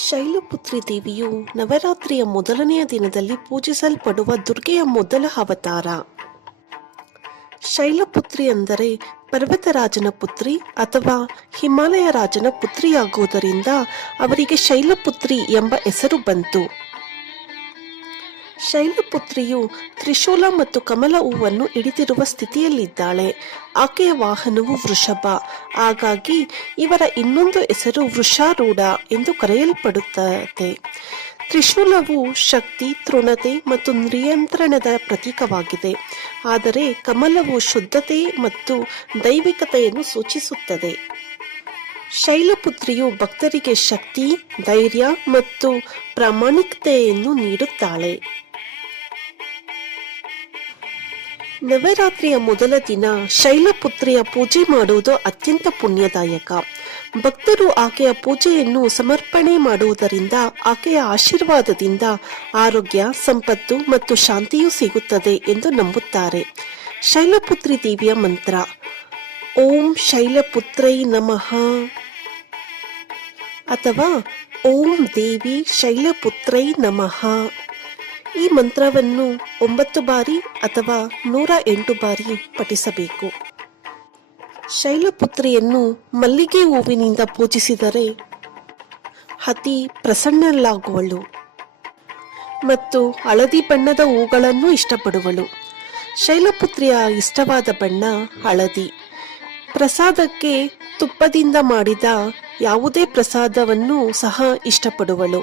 ಶೈಲಪುತ್ರಿ ದೇವಿಯು ನವರಾತ್ರಿಯ ಮೊದಲನೆಯ ದಿನದಲ್ಲಿ ಪೂಜಿಸಲ್ಪಡುವ ದುರ್ಗೆಯ ಮೊದಲ ಅವತಾರ. ಶೈಲಪುತ್ರಿ ಅಂದರೆ ಪರ್ವತರಾಜನ ಪುತ್ರಿ ಅಥವಾ ಹಿಮಾಲಯ ರಾಜನ ಪುತ್ರಿಯಾಗುವುದರಿಂದ ಅವರಿಗೆ ಶೈಲಪುತ್ರಿ ಎಂಬ ಹೆಸರು ಬಂತು. ಶೈಲಪುತ್ರಿಯು ತ್ರಿಶೂಲ ಮತ್ತು ಕಮಲ ಹೂವನ್ನು ಹಿಡಿದಿರುವ ಸ್ಥಿತಿಯಲ್ಲಿದ್ದಾಳೆ. ಆಕೆಯ ವಾಹನವು ವೃಷಭ, ಹಾಗಾಗಿ ಇವರ ಇನ್ನೊಂದು ಹೆಸರು ವೃಷಾರೂಢ ಎಂದು ಕರೆಯಲ್ಪಡುತ್ತದೆ. ತ್ರಿಶೂಲವು ಶಕ್ತಿ, ತೃಣತೆ ಮತ್ತು ನಿಯಂತ್ರಣದ ಪ್ರತೀಕವಾಗಿದೆ, ಆದರೆ ಕಮಲವು ಶುದ್ಧತೆ ಮತ್ತು ದೈವಿಕತೆಯನ್ನು ಸೂಚಿಸುತ್ತದೆ. ಶೈಲಪುತ್ರಿಯು ಭಕ್ತರಿಗೆ ಶಕ್ತಿ, ಧೈರ್ಯ ಮತ್ತು ಪ್ರಾಮಾಣಿಕತೆಯನ್ನು ನೀಡುತ್ತಾಳೆ. ನವರಾತ್ರಿಯ ಮೊದಲ ದಿನ ಶೈಲಪುತ್ರಿಯ ಪೂಜೆ ಮಾಡುವುದು ಅತ್ಯಂತ ಪುಣ್ಯದಾಯಕ. ಭಕ್ತರು ಆಕೆಯ ಪೂಜೆಯನ್ನು ಸಮರ್ಪಣೆ ಮಾಡುವುದರಿಂದ ಆಕೆಯ ಆಶೀರ್ವಾದದಿಂದ ಆರೋಗ್ಯ, ಸಂಪತ್ತು ಮತ್ತು ಶಾಂತಿಯೂ ಸಿಗುತ್ತದೆ ಎಂದು ನಂಬುತ್ತಾರೆ. ಶೈಲಪುತ್ರಿ ದೇವಿಯ ಮಂತ್ರ: ಓಂ ಶೈಲಪುತ್ರೈ ನಮಃ ಅಥವಾ ಓಂ ದೇವಿ ಶೈಲಪುತ್ರೈ ನಮಃ. ಈ ಮಂತ್ರವನ್ನು 9 ಬಾರಿ ಅಥವಾ 108 ಬಾರಿ ಪಠಿಸಬೇಕು. ಶೈಲಪುತ್ರಿಯನ್ನು ಮಲ್ಲಿಗೆ ಹೂವಿನಿಂದ ಪೂಜಿಸಿದರೆ ಅತಿ ಪ್ರಸನ್ನಳಾಗುವಳು ಮತ್ತು ಹಳದಿ ಬಣ್ಣದ ಹೂಗಳನ್ನು ಇಷ್ಟಪಡುವಳು. ಶೈಲಪುತ್ರಿಯ ಇಷ್ಟವಾದ ಬಣ್ಣ ಹಳದಿ. ಪ್ರಸಾದಕ್ಕೆ ತುಪ್ಪದಿಂದ ಮಾಡಿದ ಯಾವುದೇ ಪ್ರಸಾದವನ್ನು ಸಹ ಇಷ್ಟಪಡುವಳು.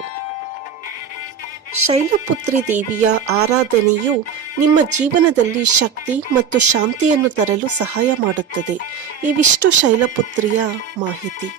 ಶೈಲಪುತ್ರಿ ದೇವಿಯ ಆರಾಧನೆಯು ನಿಮ್ಮ ಜೀವನದಲ್ಲಿ ಶಕ್ತಿ ಮತ್ತು ಶಾಂತಿಯನ್ನು ತರಲು ಸಹಾಯ ಮಾಡುತ್ತದೆ. ಇವಿಷ್ಟು ಶೈಲಪುತ್ರಿಯ ಮಾಹಿತಿ.